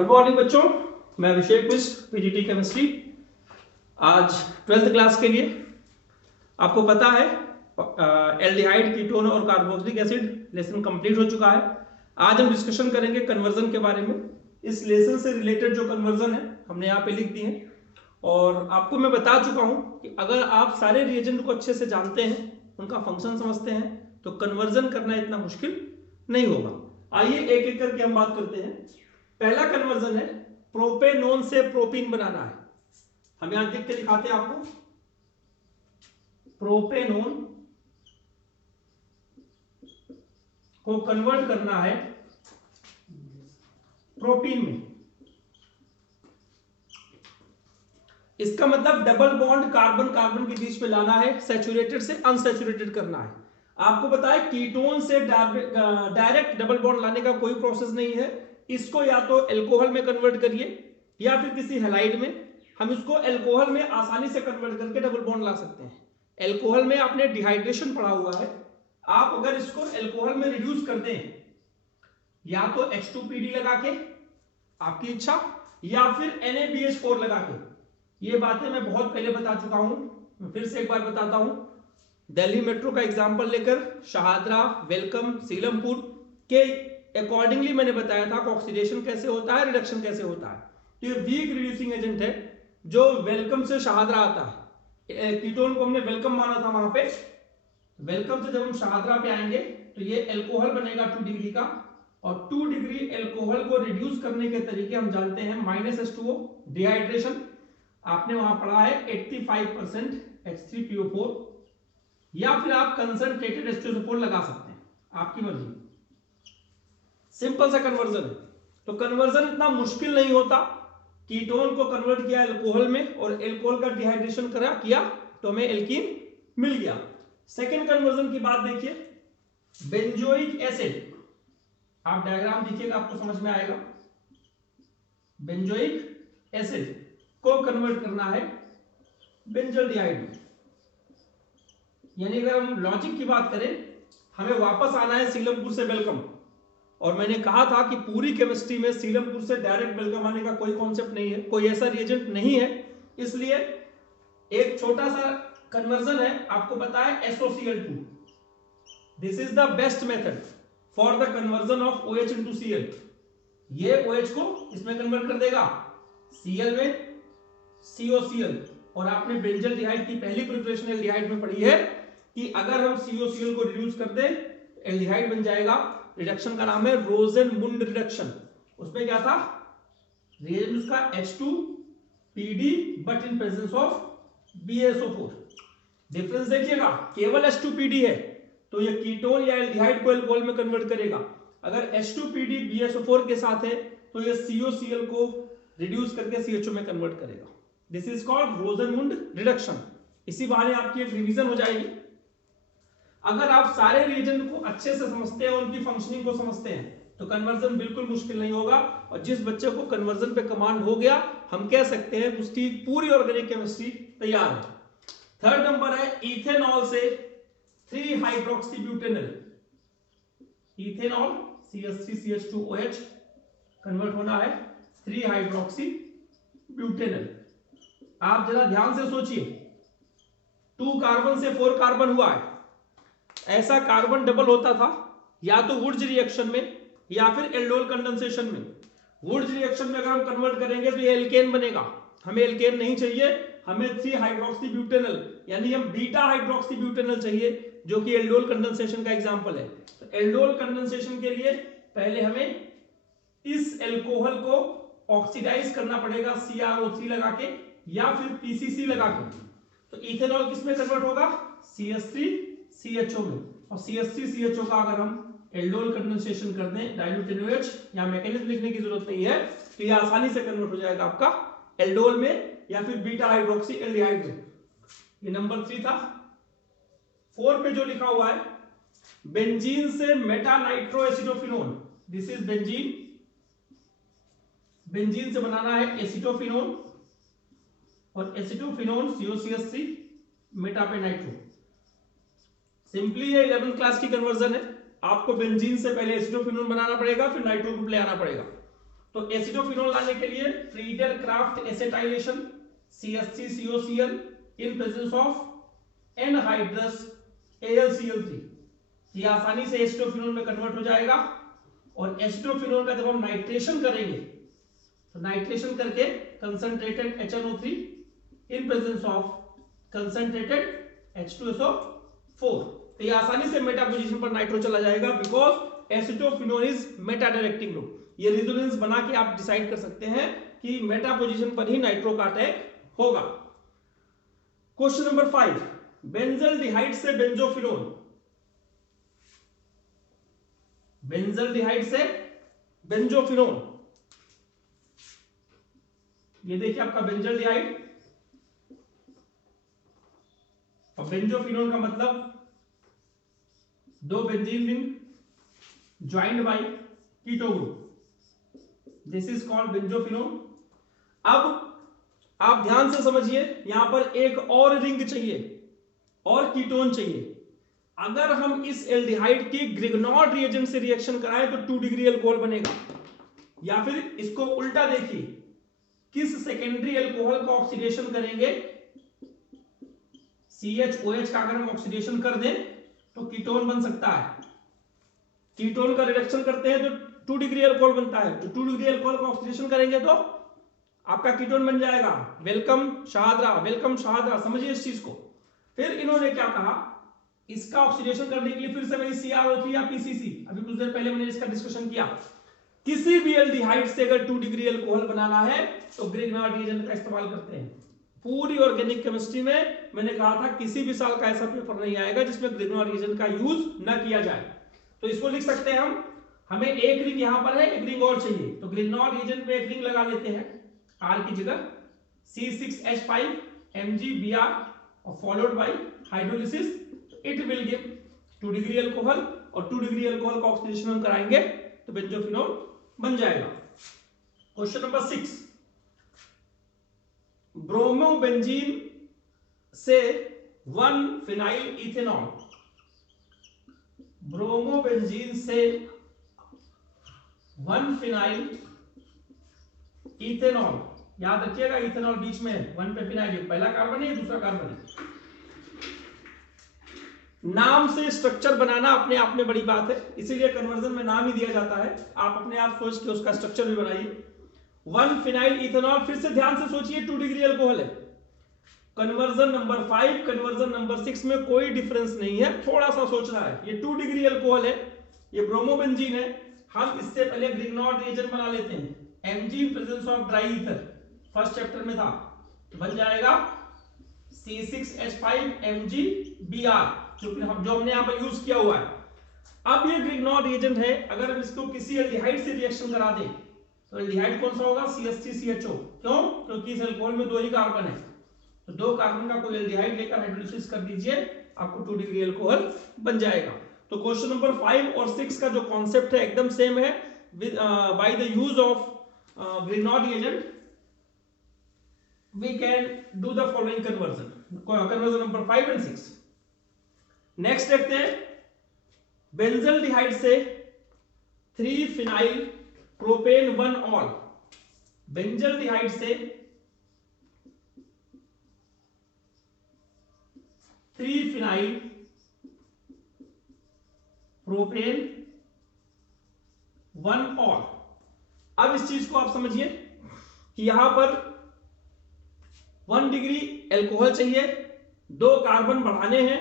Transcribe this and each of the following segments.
Good morning बच्चों, मैं अभिषेक मिश्र, PGT chemistry. आज 12th क्लास के लिए आपको पता है एल्डिहाइड, कीटोन और कार्बोक्सिलिक एसिड लेसन कंप्लीट हो चुका है। आज हम डिस्कशन करेंगे कन्वर्जन के बारे में। इस लेसन से रिलेटेड जो कन्वर्जन है हमने यहाँ पे लिख दी है और आपको मैं बता चुका हूँ कि अगर आप सारे रिएजेंट को अच्छे से जानते हैं, उनका फंक्शन समझते हैं, तो कन्वर्जन करना इतना मुश्किल नहीं होगा। आइए एक एक करके हम बात करते हैं। पहला कन्वर्जन है प्रोपेनोन से प्रोपीन बनाना है। हम यहां लिख के दिखाते हैं आपको। प्रोपेनोन को कन्वर्ट करना है प्रोपीन में। इसका मतलब डबल बॉन्ड कार्बन कार्बन के बीच में लाना है, सैचुरेटेड से अनसैचुरेटेड करना है। आपको पता है कीटोन से डायरेक्ट डबल बॉन्ड लाने का कोई प्रोसेस नहीं है। इसको या तो अल्कोहल में कन्वर्ट करिए या फिर किसी हैलाइड में। हम इसको अल्कोहल में आसानी से कन्वर्ट करके डबल बॉन्ड ला सकते हैं। अल्कोहल में आपने डिहाइड्रेशन पढ़ा हुआ है। आप अगर इसको अल्कोहल में रिड्यूस कर दें, या तो H2PD लगा के, आपकी इच्छा, या फिर NaBH4 लगा के। ये बातें मैं बहुत पहले बता चुका हूं, मैं फिर से एक बार बताता हूं। दिल्ली मेट्रो का एग्जांपल लेकर शाहदरा, वेलकम, सीलमपुर के अकॉर्डिंगली मैंने बताया था कि ऑक्सीडेशन कैसे होता है, रिडक्शन कैसे होता है। तो ये वीक रिड्यूसिंग एजेंट है जो वेलकम से शाहदरा आता है। कीटोन को हमने वेलकम माना था वहां पे। वेलकम से जब हम शाहदरा पे आएंगे तो ये अल्कोहल बनेगा 2 डिग्री का, और 2 डिग्री अल्कोहल को रिड्यूस करने के तरीके हम जानते हैं। -H2O डिहाइड्रेशन, आपने वहां पढ़ा है 85% H3PO4, या फिर आप कंसंट्रेटेड H2SO4 लगा सकते हैं, आपकी मर्जी। सिंपल सा कन्वर्जन है। तो कन्वर्जन इतना मुश्किल नहीं होता। कीटोन को कन्वर्ट किया अल्कोहल में और अल्कोहल का डिहाइड्रेशन किया तो हमें एल्कीन मिल गया। सेकेंड कन्वर्जन की बात देखिए, बेंजोइक एसिड। आप डायग्राम देखिएगा, आपको समझ में आएगा। बेंजोइक एसिड को कन्वर्ट करना है बेंजोल्डिहाइड में। यानी अगर हम लॉजिक की बात करें, हमें वापस आना है सीलमपुर से वेलकम। और मैंने कहा था कि पूरी केमिस्ट्री में सीलमपुर से डायरेक्ट वेलकम आने का कोई कॉन्सेप्ट नहीं है, कोई ऐसा रिएजेंट नहीं है। इसलिए एक छोटा सा कन्वर्जन है, आपको पता है SOCl2। This is the best method for the conversion of OH into Cl। ये OH को इसमें कन्वर्ट कर देगा, Cl में COCl। और आपने बेंजल्डिहाइड की पहली प्रिपरेशन एल्डिहाइड में पढ़ी है कि अगर हम COCl को रिड्यूस कर दें तो एल्डिहाइड बन जाएगा। रिडक्शन का नाम है रोजेनमुंड रिडक्शन। उसमें क्या था, रिएजेंट उसका H2PD but in presence of BaSO4। Difference देखिएगा, केवल H2PD है तो ये कीटोन या एल्डिहाइड को अल्कोहल में कन्वर्ट करेगा। अगर H2PD BaSO4 के साथ है तो ये COCl को रिड्यूस करके CHO में कन्वर्ट करेगा। This is called Rosenmund reduction. इसी बहाने आपकी एक रिवीजन हो जाएगी। अगर आप सारे रिएजेंट को अच्छे से समझते हैं, उनकी फंक्शनिंग को समझते हैं, तो कन्वर्जन बिल्कुल मुश्किल नहीं होगा। और जिस बच्चे को कन्वर्जन पे कमांड हो गया, हम कह सकते हैं उसकी पूरी ऑर्गेनिक केमिस्ट्री तैयार है। थर्ड नंबर है इथेनॉल से 3 हाइड्रोक्सीब्यूटेनॉल। इथेनॉल CH3CH2OH कन्वर्ट होना है 3 हाइड्रोक्सीब्यूटेनॉल। आप जरा ध्यान से सोचिए, 2 कार्बन से 4 कार्बन हुआ है। ऐसा कार्बन डबल होता था या तो वुड्स रिएक्शन में या फिर एल्डोल कंडेंसेशन में। वुड्स रिएक्शन में अगर हम कन्वर्ट करेंगे तो ये एल्केन बनेगा। हमें एल्केन नहीं चाहिए, हमें 3 हाइड्रोक्सीब्यूटेनॉल यानी हम बीटा हाइड्रोक्सीब्यूटेनॉल चाहिए, जो कि एल्डोल कंडेंसेशन का एग्जांपल है। तो एल्डोल कंडेंसेशन के लिए पहले हमें इस अल्कोहल को ऑक्सीडाइज करना पड़ेगा CrO3 लगा के या फिर PCC लगा के। तो इथेनॉल किस में कन्वर्ट होगा, CH3CHO में। और CH3CHO का अगर हम एल्डोल कंडेंसेशन कर दें, डाइल्यूट NaOH, या मैकेनिज्म लिखने की जरूरत नहीं है, तो ये आसानी से कन्वर्ट हो जाएगा आपका एल्डोल में या फिर बीटा हाइड्रोक्सी एल्डिहाइड में। ये नंबर 3 था। 4 पे जो लिखा हुआ है, बेंजीन से Meta nitro acetophenone. This is benzene. Benzene से बनाना है एसिटोफिनोन, और एसिटोफिनोन COCH3 मेटा पे नाइट्रो। सिंपली ये 11th क्लास की कन्वर्जन है। आपको बेंजीन से पहले एसिटोफिनोन बनाना पड़ेगा, फिर नाइट्रो ग्रुप ले आना पड़ेगा। तो एसिडोफिनोल लाने के लिए Friedel Crafts acetylation CH3COCl in presence of anhydrous AlCl3, ये आसानी से एसिडोफिनोल में कन्वर्ट हो जाएगा। और एसिडोफिनोल का जब हम नाइट्रेशन करेंगे तो नाइट्रेशन करके concentrated HNO3 in presence of concentrated H2SO4, तो ये आसानी से मेटा पोजीशन पर नाइट्रो चला जाएगा because acetophenone is meta directing group. ये रेजोनेंस बना के आप डिसाइड कर सकते हैं कि मेटा पोजीशन पर ही नाइट्रो का अटैक होगा। क्वेश्चन नंबर 5, बेंजल्डिहाइड से बेंजोफिनोल, बेंजल्डिहाइड से बेंजोफिनोल, ये देखिए आपका बेंजल्डिहाइड और बेंजोफिनोल का मतलब दो benzene ring joined by keto group, this is called benzophenone. अब आप ध्यान से समझिए, यहां पर एक और रिंग चाहिए और कीटोन चाहिए। अगर हम इस एल्डिहाइड की ग्रिग्नॉर्ड रिएजेंट से रिएक्शन कराएं तो 2 डिग्री अल्कोहल बनेगा, या फिर इसको उल्टा देखिए, किस सेकेंडरी अल्कोहल का ऑक्सीडेशन करेंगे, CHOH का अगर हम ऑक्सीडेशन कर दें तो कीटोन बन सकता है। कीटोन का रिडक्शन करते हैं तो 2 डिग्री अल्कोहल बनता है, तो 2 डिग्री अल्कोहल का ऑक्सीडेशन करेंगे तो आपका कीटोन बन जाएगा। वेलकम शाहदरा, वेलकम शाहदरा, समझिए इस चीज को। फिर इन्होंने क्या कहा, इसका ऑक्सीडेशन करने के लिए फिर से वही CrO3 या PCC, अभी कुछ देर पहले मैंने इसका डिस्कशन किया। किसी भी एल्डिहाइड से अगर 2 डिग्री अल्कोहल बनाना है तो ग्रिग्नॉर्ड रिएजेंट का इस्तेमाल करते हैं। पूरी ऑर्गेनिक केमिस्ट्री में मैंने कहा था किसी भी साल का ऐसा पेपर नहीं आएगा जिसमें ग्रिग्नॉर्ड रिएजेंट का यूज न किया जाए। तो इसको लिख सकते हैं हम, हमें एक रिंग यहां पर है, एक रिंग और चाहिए, तो ग्रिग्नॉर्ड रिएजेंट पे एक रिंग लगा लेते हैं R की जगह, C6H5 MgBr और followed by hydrolysis, it will give 2 degree alcohol, और 2 डिग्री अल्कोहल का ऑक्सीडेशन हम कराएंगे तो बेंजोफिनोल बन जाएगा। क्वेश्चन नंबर 6, ब्रोमोबेंजीन से 1 फिनाइल इथेनॉल, ब्रोमोबेंजीन से 1 फिनाइल इथेनॉल, याद रखिएगा इथेनॉल बीच में 1 पे फिनाइल, पहला कार्बन है दूसरा कार्बन है। नाम से स्ट्रक्चर बनाना अपने आप में बड़ी बात है, इसीलिए कन्वर्जन में नाम ही दिया जाता है, आप अपने आप सोच के उसका स्ट्रक्चर भी बनाइए। 1 फिनाइल इथेनॉल, फिर से ध्यान से सोचिए 2 डिग्री अल्कोहल है। कन्वर्जन नंबर 5 कन्वर्जन नंबर 6 में कोई डिफरेंस नहीं है, थोड़ा सा सोचना है। ये 2 डिग्री अल्कोहल है, ये ब्रोमोबेंजीन है, हम इससे पहले ग्रिग्नॉर्ड रिएजेंट बना लेते हैं, Mg presence of dry ether, first chapter में था, बन जाएगा C6H5 MgBr, जो हमने यहाँ पर यूज किया हुआ है। अब ये ग्रिग्नॉर्ड रिएजेंट है, अगर हम इसको किसी एल्डिहाइड से रिएक्शन करा दें तो एल्डिहाइड कौन सा होगा, CH3CHO, क्यों, क्योंकि इस अल्कोहल में 2 ही कार्बन है, तो 2 कार्बन का कोई एल्डिहाइड लेकर हाइड्रोलिसिस कर दीजिए, आपको 2 डिग्री अल्कोहल बन जाएगा। तो क्वेश्चन नंबर 5 और 6 का जो कॉन्सेप्ट है एकदम सेम है, by the use of Grignard reagent we can do the following conversion number 5 and 6। Next देखते हैं, बेंजल्डिहाइड से 3 फिनाइल प्रोपेन 1 ऑल, बेंजल्डिहाइड से 3 फिनाइल प्रोपेन 1 ऑल। अब इस चीज को आप समझिए कि यहां पर 1 डिग्री एल्कोहल चाहिए, 2 कार्बन बढ़ाने हैं,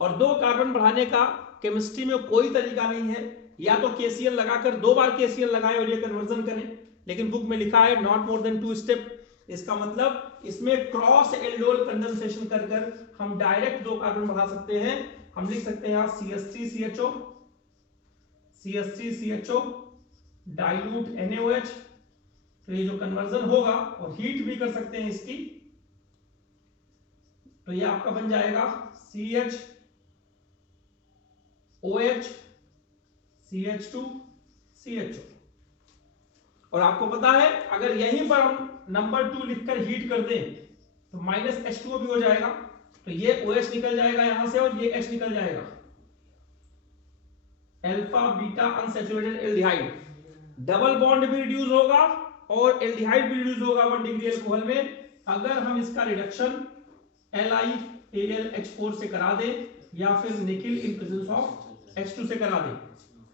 और 2 कार्बन बढ़ाने का केमिस्ट्री में कोई तरीका नहीं है, या तो KCl लगाकर 2 बार KCl लगाएं और ये कन्वर्जन करें, लेकिन बुक में लिखा है नॉट मोर देन 2 स्टेप, इसका मतलब इसमें क्रॉस एल्डोल कंडेंसेशन कर कर हम डायरेक्ट 2 कार्बन बढ़ा सकते हैं। हम लिख सकते हैं CH3CHO, CH3CHO डाइल्यूट NaOH, तो ये जो कन्वर्जन होगा, और हीट भी कर सकते हैं इसकी, तो ये आपका बन जाएगा CHOH CH2CHO। और आपको पता है अगर यहीं पर हम नंबर 2 लिखकर हीट कर दें तो -H2O भी हो जाएगा, तो ये OH निकल जाएगा यहां से और ये H निकल जाएगा, alpha beta unsaturated aldehyde. Double bond भी रिड्यूस होगा और एल्डिहाइड भी रिड्यूस होगा 1 डिग्री अल्कोहल में अगर हम इसका रिडक्शन LiAlH4 से करा दें या फिर nickel in presence of H2 से करा दें,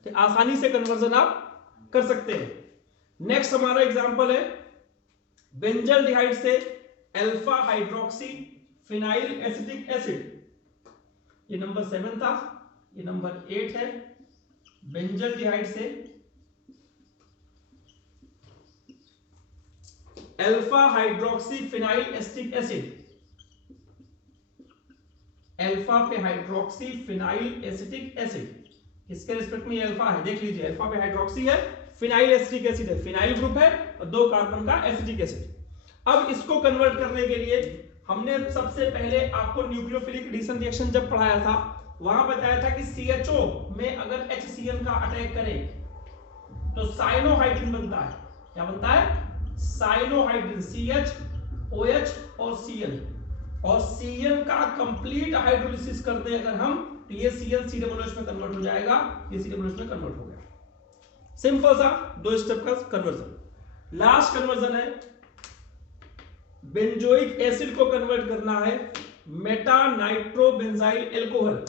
तो आसानी से कन्वर्जन आप कर सकते हैं। नेक्स्ट हमारा एग्जांपल है बेंजल्डिहाइड से alpha hydroxy phenyl acetic acid. ये नंबर 7 था, ये नंबर 8 है। बेंजल्डिहाइड से alpha hydroxy phenyl acetic acid, alpha पे हाइड्रोक्सी फिनाइल एसिटिक एसिड, इसके रिस्पेक्ट में अल्फा है, देख लीजिए अल्फा पे हाइड्रोक्सी है, फिनाइल एसिटिक एसिड है, फिनाइल ग्रुप है और 2 कार्बन का एसिटिक एसिड। अब इसको कन्वर्ट करने के लिए हमने सबसे पहले आपको न्यूक्लियोफिलिक एडिशन रिएक्शन जब पढ़ाया था वहां बताया था कि CHO में अगर HCl का अटैक करे तो साइनोहाइड्रिन बनता है। क्या बनता है? साइनोहाइड्रिन, CH, OH और Cl, और Cl का कंप्लीट हाइड्रोलिसिस कर दे अगर हम तो ये Cl COOH में कन्वर्ट हो जाएगा, ये COOH में कन्वर्ट हो गया। सिंपल सा 2 स्टेप का कन्वर्जन। लास्ट कन्वर्जन है बेंजोइक एसिड को कन्वर्ट करना है मेटा नाइट्रोबेंजाइल एल्कोहल।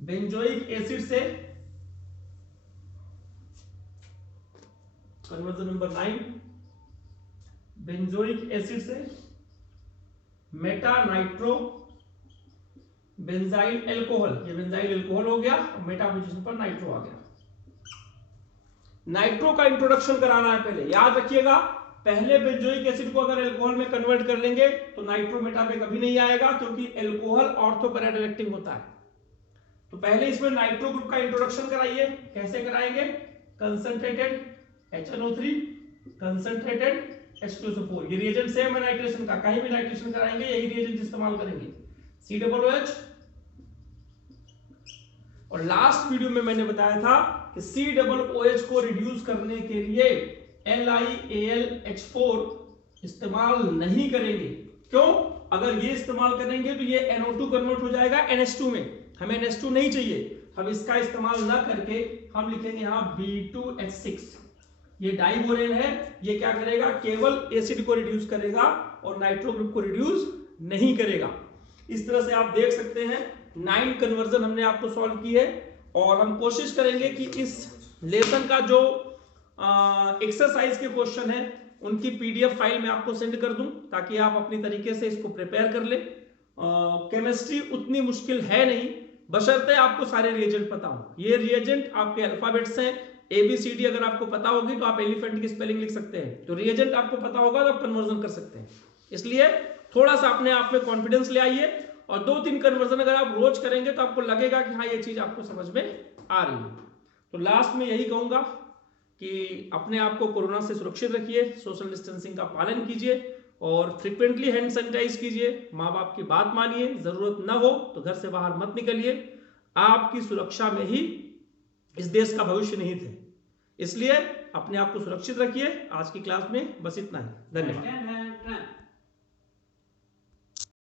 बेंजोइक एसिड से कन्वर्जन नंबर 9, बेंजोइक एसिड से मेटा नाइट्रो बेंजाइल एल्कोहल, ये बेंजाइल एल्कोहल हो गया और मेटा पोजीशन पर नाइट्रो आ गया। नाइट्रो का इंट्रोडक्शन कराना है पहले, याद रखिएगा पहले बेंजोइक एसिड को अगर अल्कोहल में कन्वर्ट कर लेंगे तो नाइट्रो मेटा पे कभी नहीं आएगा क्योंकि अल्कोहल ऑर्थो पैरा डायरेक्टिंग होता है। तो पहले इसमें नाइट्रो ग्रुप का इंट्रोडक्शन कराइए। कैसे कराएंगे? कंसंट्रेटेड HNO3, कंसंट्रेटेड H2SO4, ये रिएजेंट सेम है नाइट्रेशन का, कहीं भी नाइट्रेशन कराएंगे यही रिएजेंट इस्तेमाल करेंगे, COOH। और लास्ट वीडियो में मैंने बताया था कि COOH को रिड्यूस करने के लिए LiAlH4 इस्तेमाल नहीं करेंगे। क्यों? अगर ये इस्तेमाल करेंगे तो ये NO2 कन्वर्ट हो जाएगा NH2 में, हमें NH2 नहीं चाहिए। हम इसका इस्तेमाल ना करके हम लिखेंगे यहां B2H6, ये डाइबोरेन है, ये क्या करेगा? केवल एसिड को रिड्यूस करेगा और नाइट्रो ग्रुप को रिड्यूस नहीं करेगा। इस तरह से आप देख सकते हैं 9 कन्वर्जन हमने आपको सॉल्व की है और हम कोशिश करेंगे कि इस लेसन का जो एक्सरसाइज के क्वेश्चन है उनकी PDF फाइल मैं आपको सेंड कर दूं ताकि आप अपनी तरीके से इसको प्रिपेयर कर ले। केमिस्ट्री उतनी मुश्किल है नहीं, बशर्ते आपको सारे रिएजेंट पता हो। ये रिएजेंट आपके अल्फाबेट्स हैं, ABCD अगर आपको पता होगी तो आप एलिफेंट की स्पेलिंग लिख सकते हैं, तो रिएजेंट आपको पता होगा तो आप कन्वर्जन कर सकते हैं। इसलिए थोड़ा सा अपने आप में कॉन्फिडेंस ले आइए और 2-3 कन्वर्जन अगर आप रोज करेंगे तो आपको लगेगा कि हाँ ये चीज आपको समझ में आ रही है। तो लास्ट में यही कहूंगा कि अपने आप को कोरोना से सुरक्षित रखिए, सोशल डिस्टेंसिंग का पालन कीजिए और फ्रीक्वेंटली हैंड सैनिटाइज कीजिए। माँ बाप की बात मानिए, जरूरत ना हो तो घर से बाहर मत निकलिए। आपकी सुरक्षा में ही इस देश का भविष्य निहित है, इसलिए अपने आप को सुरक्षित रखिए। आज की क्लास में बस इतना ही, धन्यवाद।